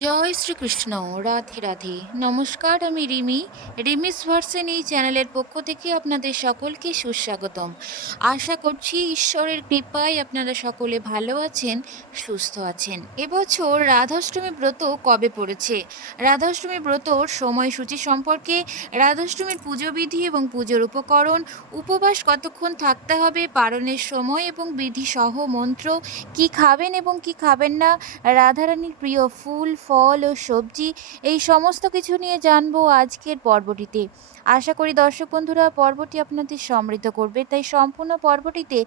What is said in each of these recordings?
জয় শ্রীকৃষ্ণ, রাধে রাধে। নমস্কার, আমি রিমি। রিমিস ভার্সেন এই চ্যানেলের পক্ষ থেকে আপনাদের সকলকে সুস্বাগতম। আশা করছি ঈশ্বরের কৃপায় আপনারা সকলে ভালো আছেন, সুস্থ আছেন। এবছর রাধাষ্টমী ব্রত কবে পড়েছে? রাধাষ্টমী ব্রতর সময়সূচি সম্পর্কে রাধাষ্টমীর পুজো বিধি এবং পুজোর উপকরণ, উপবাস কতক্ষণ থাকতে হবে, পালনের সময় এবং বিধি সহ মন্ত্র কি খাবেন এবং কি খাবেন না, রাধারানীর প্রিয় ফুল ফল ও সবজি, এই সমস্ত কিছু নিয়ে জানব আজকের পর্বটিতে। আশা করি দর্শক বন্ধুরা, পর্বটি আপনাদের সমৃদ্ধ করবে। তাই সম্পূর্ণ পর্বটিতে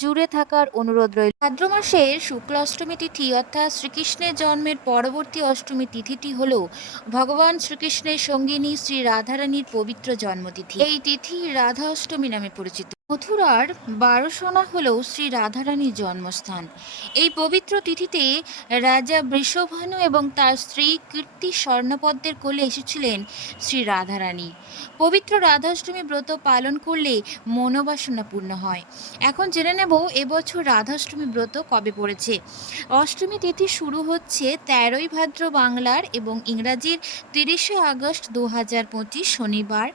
জুড়ে থাকার অনুরোধ রইল। ভাদ্র মাসের শুক্ল অষ্টমী তিথি অর্থাৎ শ্রীকৃষ্ণের জন্মের পরবর্তী অষ্টমী তিথিটি হল ভগবান শ্রীকৃষ্ণের সঙ্গিনী শ্রী রাধারানীর পবিত্র জন্মতিথি। এই তিথি রাধা অষ্টমী নামে পরিচিত। মথুরার বারোসোনা হল শ্রী রাধারানীর জন্মস্থান। এই পবিত্র তিথিতে রাজা বৃষভানু এবং তার স্ত্রী কীর্তি স্বর্ণপদ্মের কোলে এসেছিলেন শ্রী রাধারানী। পবিত্র রাধাষ্টমী ব্রত পালন করলে মনোবাসনা পূর্ণ হয়। এখন জেনে নেব এবছর রাধাষ্টমী ব্রত কবে পড়েছে। অষ্টমী তিথি শুরু হচ্ছে তেরোই ভাদ্র বাংলার এবং ইংরাজির তিরিশে আগস্ট দু হাজার পঁচিশ শনিবার।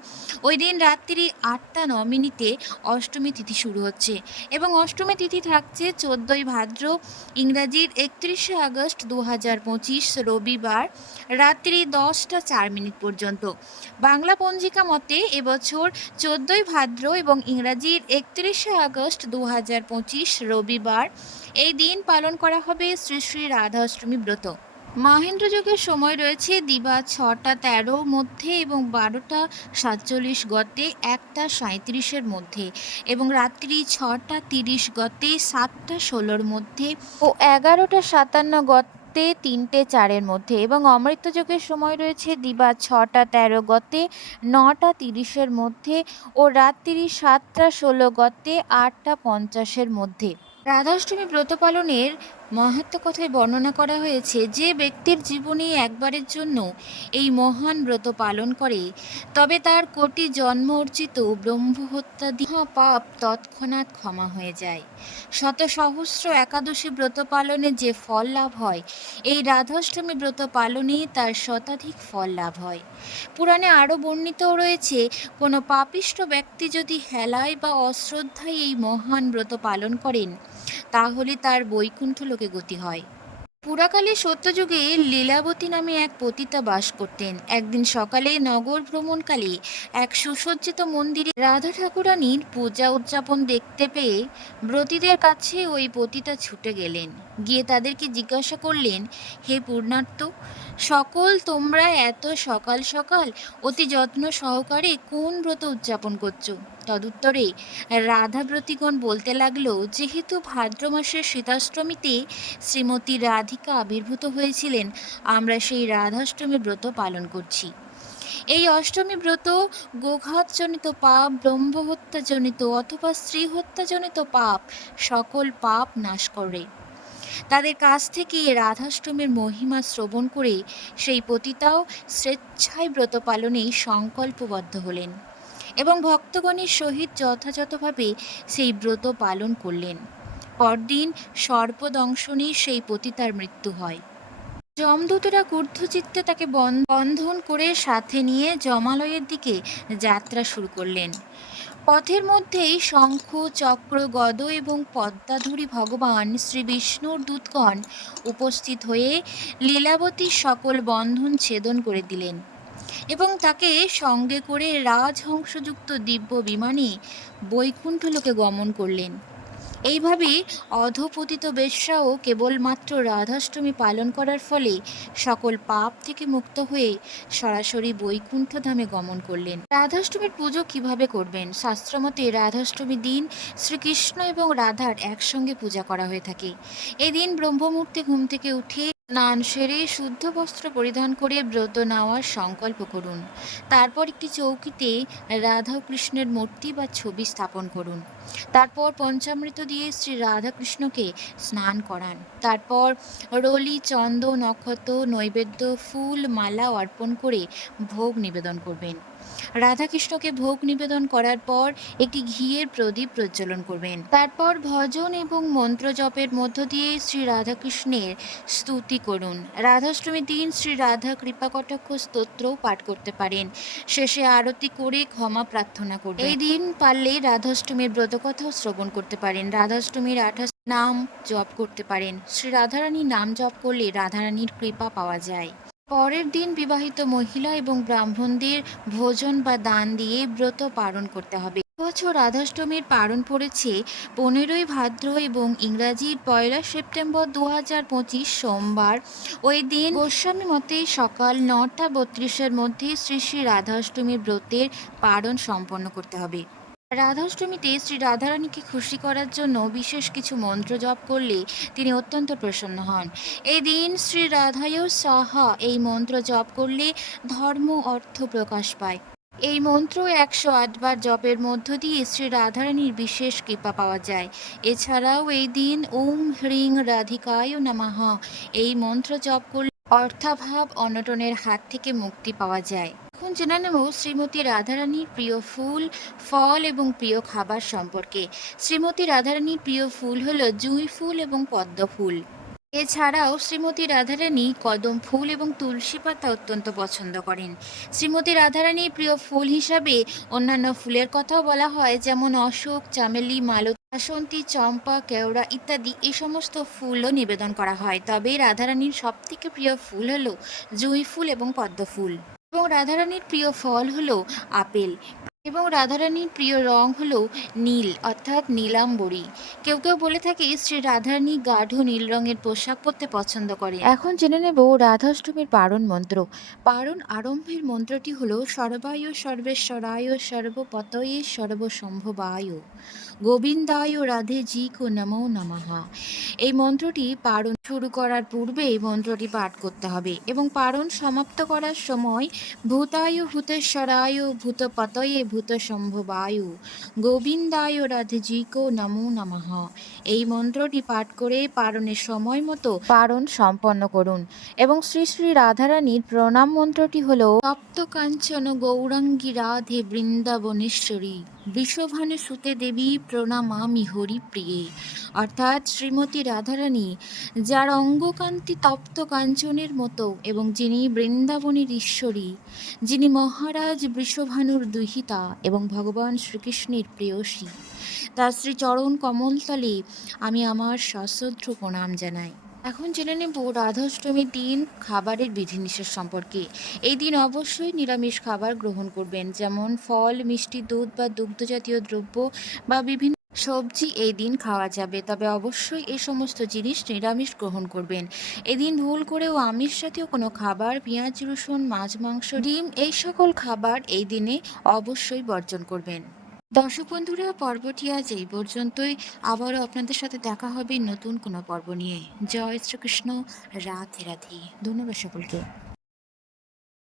ওই দিন রাত্রি আটটা ন মিনিটে অষ্টমী তিথি শুরু হচ্ছে এবং অষ্টমী তিথি থাকছে চোদ্দোই ভাদ্র, ইংরাজির একত্রিশে আগস্ট দু হাজার পঁচিশ রবিবার রাত্রি দশটা চার মিনিট পর্যন্ত। বাংলা পঞ্জিকা মতে এবছর চোদ্দোই ভাদ্র এবং ইংরাজির একত্রিশে আগস্ট দু হাজার পঁচিশ রবিবার এই দিন পালন করা হবে শ্রী শ্রী রাধাষ্টমী ব্রত। মহেন্দ্র যুগের সময় রয়েছে, দিবা ছটা তেরো মধ্যে এবং বারোটা সাতচল্লিশ গতে, একটা সাঁত্রিশের মধ্যে এবং রাত্রি ছটা তিরিশ গতে, সাতটা ষোলোর মধ্যে ও এগারোটা সাতান্ন গতে, তিনটে চারের মধ্যে এবং অমৃত যুগের সময় রয়েছে, দিবা ছটা তেরো গতে, নটা তিরিশের মধ্যে ও রাত্রি সাতটা ষোলো গতে, আটটা পঞ্চাশের মধ্যে। রাধাষ্টমী ব্রত পালনের মাহাত্ম কথায় বর্ণনা করা হয়েছে যে ব্যক্তির জীবনে একবারের জন্য এই মহান ব্রত পালন করে, তবে তার কোটি জন্ম অর্জিত ব্রহ্মহত্যাদি পাপ তৎক্ষণাৎ ক্ষমা হয়ে যায়। শত সহস্র একাদশী ব্রত পালনে যে ফল লাভ হয়, এই রাধাষ্টমী ব্রত পালনে তার শতাধিক ফল লাভ হয়। পুরাণে আরও বর্ণিত রয়েছে, কোনো পাপিষ্ট ব্যক্তি যদি হেলায় বা অশ্রদ্ধায় এই মহান ব্রত পালন করেন তাহলে তার বৈকুণ্ঠ লোকে গতি হয়। পুরাকালে সত্যযুগে লীলাবতী নামে এক পতিতা বাস করতেন। একদিন সকালে নগর ভ্রমণকালে এক সুসজ্জিত মন্দিরে রাধা ঠাকুরানীর পূজা উদযাপন দেখতে পেয়ে ব্রতীদের কাছে ওই পতিতা ছুটে গেলেন। গিয়ে তাদেরকে জিজ্ঞাসা করলেন, হে পূর্ণার্ত সকল তোমরা এত সকাল সকাল অতি যত্ন সহকারে কোন ব্রত উদযাপন করছ? তদুত্তরে রাধাব্রতীগণ বলতে লাগল, যেহেতু ভাদ্র মাসের শীতাষ্টমীতে শ্রীমতী রাধিকা আবির্ভূত হয়েছিলেন, আমরা সেই রাধাষ্টমী ব্রত পালন করছি। এই অষ্টমী ব্রত গোঘাতজনিত পাপ, ব্রহ্মহত্যাজনিত অথবা স্ত্রী হত্যাজনিত পাপ, সকল পাপ নাশ করে। তাদের কাছ থেকে রাধাষ্টমীর মহিমা শ্রবণ করে সেই পতিতাও স্বেচ্ছায় ব্রত পালনেই সংকল্পবদ্ধ হলেন এবং ভক্তগণের সহিত যথাযথভাবে সেই ব্রত পালন করলেন। পরদিন সর্পদংশনে সেই পতিতার মৃত্যু হয়। যমদূতরা ক্রুদ্ধচিত্তে তাকে বন- বন্ধন করে সাথে নিয়ে জমালয়ের দিকে যাত্রা শুরু করলেন। পথের মধ্যেই শঙ্খ, চক্র, গদ এবং পদ্মাধরী ভগবান শ্রী বিষ্ণুর দূতগণ উপস্থিত হয়ে লীলাবতীর সকল বন্ধন ছেদন করে দিলেন এবং তাকে সঙ্গে করে রাজহংসযুক্ত দিব্য বিমানে বৈকুণ্ঠ লোকে গমন করলেন। এইভাবে অধপতিত বেশ্যাও কেবলমাত্র রাধাষ্টমী পালন করার ফলে সকল পাপ থেকে মুক্ত হয়ে সরাসরি বৈকুণ্ঠ ধামে গমন করলেন। রাধাষ্টমীর পুজো কীভাবে করবেন? শাস্ত্রমতে রাধাষ্টমী দিন শ্রীকৃষ্ণ এবং রাধার একসঙ্গে পূজা করা হয়ে থাকে। এদিন ব্রহ্মমূর্তি ঘুম থেকে উঠে স্নান সেরে শুদ্ধ বস্ত্র পরিধান করে ব্রত নেওয়ার সংকল্প করুন। তারপর একটি চৌকিতে রাধা কৃষ্ণের মূর্তি বা ছবি স্থাপন করুন। তারপর পঞ্চামৃত দিয়ে শ্রী রাধাকৃষ্ণকে স্নান করান। তারপর রলি চন্দ নক্ষত্র নৈবেদ্য, ফুল, মালা অর্পণ করে ভোগ নিবেদন করবেন। রাধাকৃষ্ণকে ভোগ নিবেদন করার পর একটি ঘিয়ের প্রদীপ প্রজ্বলন করবেন। তারপর ভজন এবং মন্ত্র জপের মধ্য দিয়ে শ্রী রাধাকৃষ্ণের স্তুতি করুন। রাধাষ্টমীর দিন শ্রী রাধা কৃপাকটাক্ষ স্তোত্রও পাঠ করতে পারেন। শেষে আরতি করে ক্ষমা প্রার্থনা করবেন এই দিন পারলে রাধাষ্টমীর ব্রতকথাও শ্রবণ করতে পারেন। রাধাষ্টমীর আঠাশ নাম জপ করতে পারেন। শ্রী রাধারানীর নাম জপ করলে রাধারানীর কৃপা পাওয়া যায়। পরের দিন বিবাহিত মহিলা এবং ব্রাহ্মণদের ভোজন বা দান দিয়ে ব্রত পালন করতে হবে। বছর রাধাষ্টমীর পালন পড়েছে পনেরোই ভাদ্র এবং ইংরাজির পয়লা সেপ্টেম্বর দু হাজার পঁচিশ সোমবার। ওই দিন গোস্বামী মতে সকাল নটা বত্রিশের মধ্যে শ্রী শ্রী রাধাষ্টমীর ব্রতের পালন সম্পন্ন করতে হবে। রাধাষ্টমীতে শ্রী রাধারানীকে খুশি করার জন্য বিশেষ কিছু মন্ত্র জপ করলে তিনি অত্যন্ত প্রসন্ন হন। এই দিন শ্রী রাধায় সাহা এই মন্ত্র জপ করলে ধর্ম অর্থ প্রকাশ পায়। এই মন্ত্র একশো আটবার জপের মধ্য দিয়ে শ্রী রাধারানীর বিশেষ কৃপা পাওয়া যায়। এছাড়াও এই দিন ওম হ্রিং রাধিকায় নামাহা এই মন্ত্র জপ করলে অর্থাভাব অনটনের হাত থেকে মুক্তি পাওয়া যায়। এখন জেনে নেব শ্রীমতী রাধারানীর প্রিয় ফুল, ফল এবং প্রিয় খাবার সম্পর্কে। শ্রীমতী রাধারানীর প্রিয় ফুল হলো জুঁই ফুল এবং পদ্ম ফুল। এছাড়াও শ্রীমতী রাধারানী কদম ফুল এবং তুলসী পাতা অত্যন্ত পছন্দ করেন। শ্রীমতী রাধারানীর প্রিয় ফুল হিসাবে অন্যান্য ফুলের কথাও বলা হয়, যেমন অশোক, চামেলি, মালতী, বাসন্তী, চম্পা, কেওড়া ইত্যাদি। এই সমস্ত ফুলও নিবেদন করা হয়। তবে রাধারানীর সবথেকে প্রিয় ফুল হলো জুঁই ফুল এবং পদ্ম ফুল। এবং রাধারানীর প্রিয় ফল হলো আপেল এবং রাধারানীর প্রিয় রং হলো নীল, অর্থাৎ নীলাম্বরী। কেউ কেউ বলে থাকে শ্রী রাধারানী গাঢ় নীল রঙের পোশাক পরতে পছন্দ করে এখন জেনে নেব রাধাষ্টমীর পারণ মন্ত্র। পারণ আরম্ভের মন্ত্রটি হলো সর্বায় সর্বেশ্বরায় সর্বপতয়ে সর্বসম্ভবায়। গোবিন্দায় রাধে জি কো নমো নমঃ। এই মন্ত্রটি পারণ শুরু করার পূর্বে এই মন্ত্রটি পাঠ করতে হবে এবং পারণ সমাপ্ত করার সময় ভূতায় ভূতেশ্বরায় ভূতপতয়ে ভূত সম্ভবায় গোবিন্দায় রাধে জি কো নমো নমঃ। এই মন্ত্রটি পাঠ করে পারণের সময় মতো পারণ সম্পন্ন করুন এবং শ্রী শ্রী রাধারানীর প্রণাম মন্ত্রটি হল, তপ্ত কাঞ্চন গৌরাঙ্গী রাধে বৃন্দাবনেশ্বরী। বৃষভানু সুতে দেবী প্রণামামি হরি প্রিয়ে। অর্থাৎ শ্রীমতী রাধারানী, যার অঙ্গকান্তি তপ্ত কাঞ্চনের মতো এবং যিনি বৃন্দাবনের ঈশ্বরী, যিনি মহারাজ বৃষভানুর দুহিতা এবং ভগবান শ্রীকৃষ্ণের প্রেয়সী, তার শ্রী চরণ কমলতলে আমি আমার সশ্রদ্ধ প্রণাম জানাই। এখন জেনে নেব রাধাষ্টমীর দিন খাবারের বিধিনিষেধ সম্পর্কে। এই দিন অবশ্যই নিরামিষ খাবার গ্রহণ করবেন, যেমন ফল, মিষ্টি দুধ বা দুগ্ধজাতীয় দ্রব্য বা বিভিন্ন সবজি এই দিন খাওয়া যাবে। তবে অবশ্যই এই সমস্ত জিনিস নিরামিষ গ্রহণ করবেন। এদিন ভুল করেও আমিষ জাতীয় কোনো খাবার, পেঁয়াজ, রসুন, মাছ, মাংস, ডিম, এই সকল খাবার এই দিনে অবশ্যই বর্জন করবেন। দর্শক বন্ধুরা, পর্বটি আজ এই পর্যন্তই। আবারও আপনাদের সাথে দেখা হবে নতুন কোনো পর্ব নিয়ে। জয় শ্রীকৃষ্ণ। রাধে রাধে। ধন্যবাদ সকলকে।